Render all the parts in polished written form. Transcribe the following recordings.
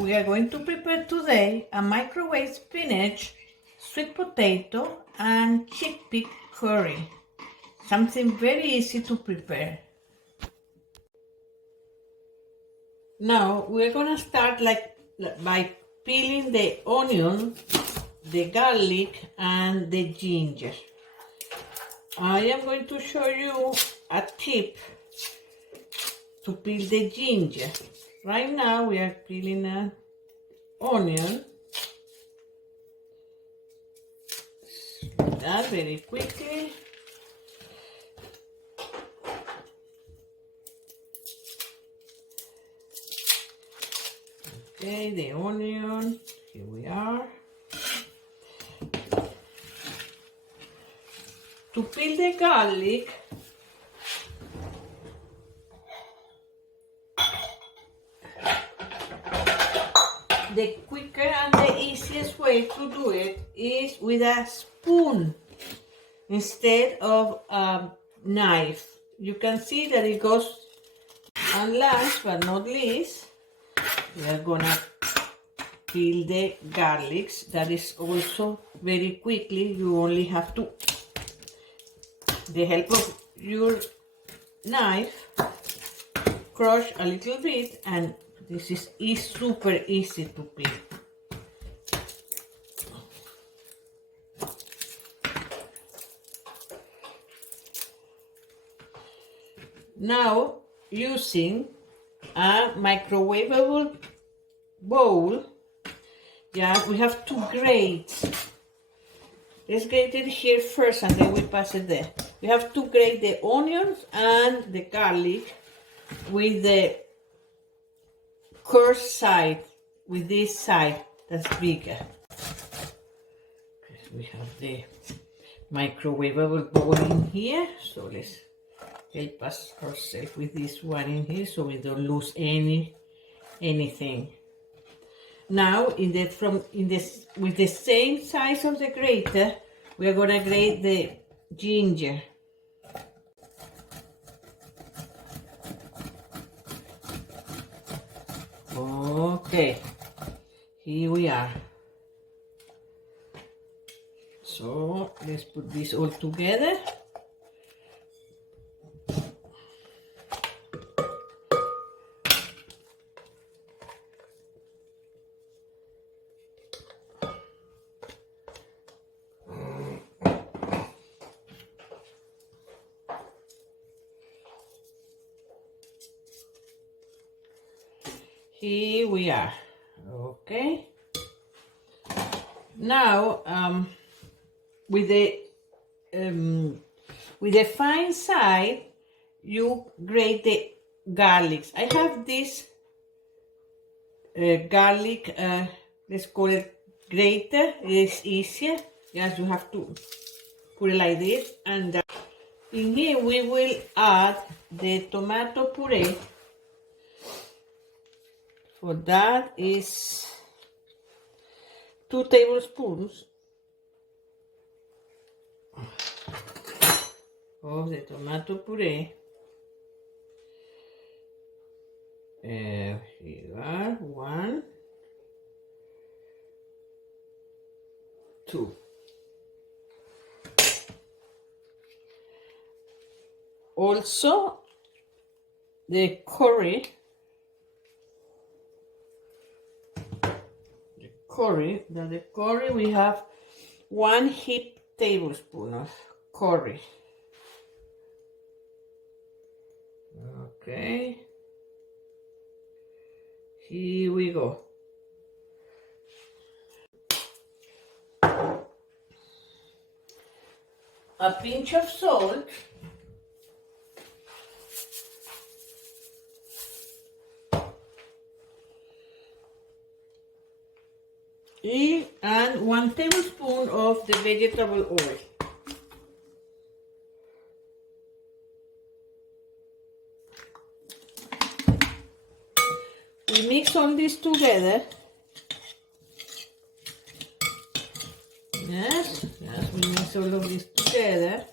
We are going to prepare today a microwave spinach, sweet potato and chickpea curry. Something very easy to prepare. Now we're going to start by peeling the onion, the garlic and the ginger. I am going to show you a tip to peel the ginger. Right now we are peeling an onion. That very quickly. Okay, the onion, here we are. To peel the garlic, the quicker and the easiest way to do it is with a spoon instead of a knife. You can see that it goes. And last but not least, we are gonna peel the garlics. That is also very quickly. You only have to, the help of your knife, crush a little bit, and this is super easy to peel. Now, using a microwavable bowl, we have to grate. Let's grate it here first and then we pass it there. We have to grate the onions and the garlic with the coarse side, with this side that's bigger. We have the microwavable bowl in here, so let's help us ourselves with this one in here so we don't lose anything. Now with the same size of the grater, we are gonna grate the ginger. Okay, here we are. So let's put this all together. Here we are. Okay. Now, with the fine side, you grate the garlics. I have this garlic. Let's call it grater. It is easier. Yes, you have to put it like this, and in here we will add the tomato puree. For that is 2 tablespoons of the tomato puree. Here are 1, 2. Also, the curry. The curry, we have 1 heaped tablespoon of curry. Okay, here we go. A pinch of salt. And 1 tablespoon of the vegetable oil. We mix all this together. Yes, we mix all of this together.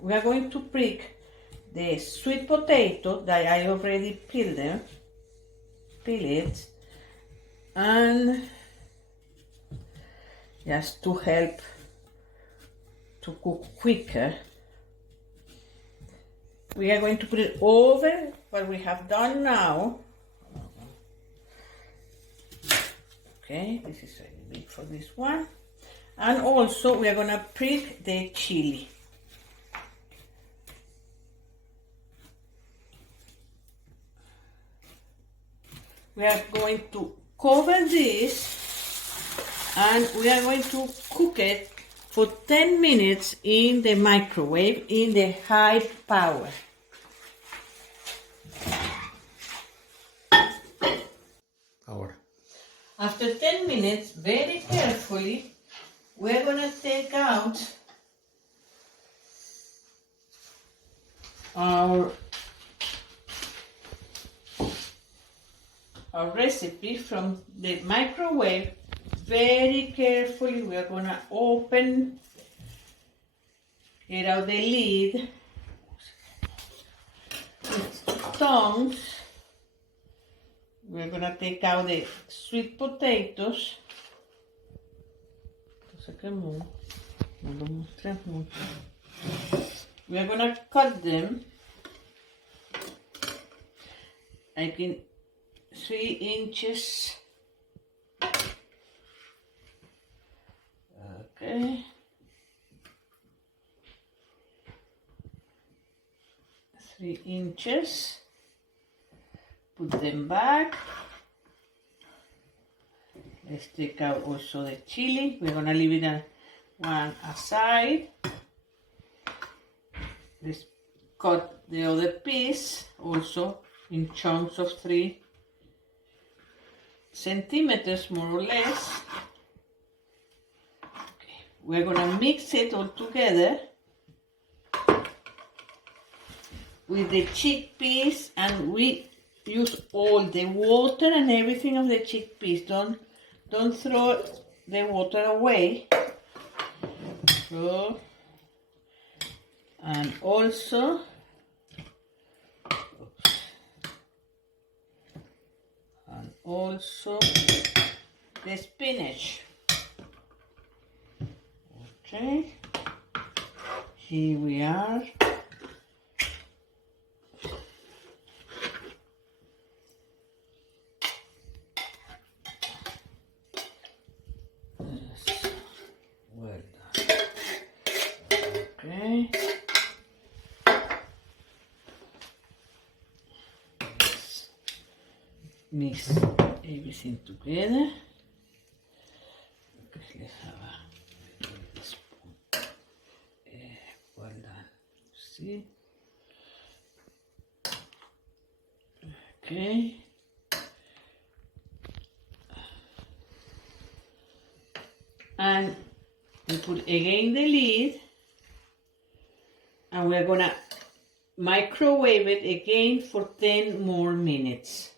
We are going to prick the sweet potato that I already peeled them. spill it, and just to help to cook quicker, we are going to put it over what we have done now. Okay, this is really big for this one. And also we are going to prick the chili. We are going to cover this and we are going to cook it for 10 minutes in the microwave in the high power. After 10 minutes, very carefully, we're going to take out our recipe from the microwave. Very carefully, we are going to get out the lid with tongs. We're going to take out the sweet potatoes. We are going to cut them like in 3 inches. Okay. 3 inches. Put them back. Let's take out also the chili. We're going to leave it one aside. Let's cut the other piece also in chunks of 3 centimeters more or less. Okay. We're going to mix it all together with the chickpeas, and we use all the water and everything of the chickpeas. Don't throw the water away. So, and also, the spinach. Okay, here we are. Well done. Okay. Mix everything together. Okay, let's have a spoon. Well done. See? Okay. And we put again the lid, and we're gonna microwave it again for 10 more minutes.